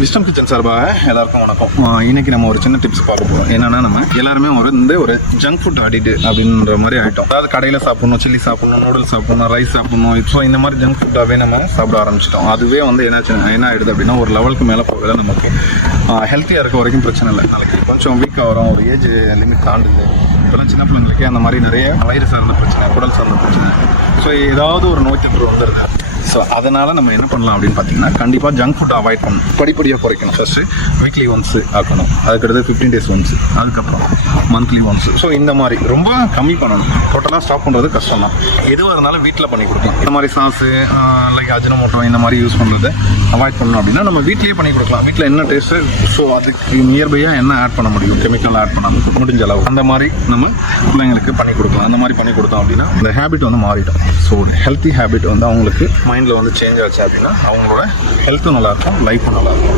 Wisdom kitchen சார்பாக எல்லாருக்கும் வணக்கம். இன்னைக்கு நம்ம ஒரு சின்ன டிப்ஸ் பார்க்க போகிறோம். என்னன்னா, நம்ம எல்லாருமே ஒரு ஜங்க் ஃபுட் அடிக்ட் அப்படின்ற மாதிரி ஆகிட்டோம். அதாவது கடையில் சாப்பிடணும், சில்லி சாப்பிடணும், நூடுல்ஸ் சாப்பிடணும், ரைஸ் சாப்பிடணும். ஸோ இந்த மாதிரி ஜங்க் ஃபுட்டாகவே நம்ம சாப்பிட ஆரம்பிச்சிட்டோம். அதுவே என்ன ஆகிடுது அப்படின்னா, ஒரு லெவலுக்கு மேலே போகல நமக்கு ஹெல்த்தியாக இருக்க வரைக்கும் பிரச்சனை இல்லை. நாளைக்கு கொஞ்சம் வீக்காக வரும், ஒரு ஏஜ் லிமிட் தாண்டுது. இப்போலாம் சின்ன பிள்ளைங்களுக்கே அந்த மாதிரி நிறைய வயிறு சார்ந்த பிரச்சனை, குடல் சார்ந்த பிரச்சனை, ஸோ ஏதாவது ஒரு நோய் தொற்று வந்துடுது. ஸோ அதனால் நம்ம என்ன பண்ணலாம் அப்படின்னு பார்த்தீங்கன்னா, கண்டிப்பாக ஜங்க் ஃபுட் அவாய்ட் பண்ணணும், படிப்படியாக குறைக்கணும். ஃபஸ்ட்டு வீக்லி ஒன்ஸு ஆக்கணும், அதுக்கடுத்து 15 days ஒன்ஸு, அதுக்கப்புறம் மந்த்லி ஒன்ஸு. ஸோ இந்த மாதிரி ரொம்ப கம்மி பண்ணணும். டோட்டலாக ஸ்டாப் பண்ணுறது கஷ்டம் தான். எதுவாக இருந்தாலும் வீட்டில் பண்ணி கொடுக்கலாம். இந்த மாதிரி சாஸு லைக் அஜினோமோட்டோ இந்த மாதிரி யூஸ் பண்ணுறது அவாய்ட் பண்ணணும் அப்படின்னா நம்ம வீட்லேயே பண்ணி கொடுக்கலாம். வீட்டில் என்ன டேஸ்ட்டு, ஸோ அதுக்கு நியர்பையாக என்ன ஆட் பண்ண முடியும், கெமிக்கல் ஆட் பண்ணாமல் முடிஞ்ச அளவு அந்த மாதிரி நம்ம பிள்ளைங்களுக்கு பண்ணி கொடுக்கலாம். அந்த மாதிரி பண்ணி கொடுத்தோம் அப்படின்னா இந்த ஹேபிட் மாறிடும். ஸோ ஹெல்த்தி ஹேபிட் அவங்களுக்கு மைண்டில் சேஞ்ச் ஆச்சு அப்படின்னா அவங்களோட ஹெல்த்தும் நல்லாயிருக்கும், லைஃப்பும் நல்லாயிருக்கும்.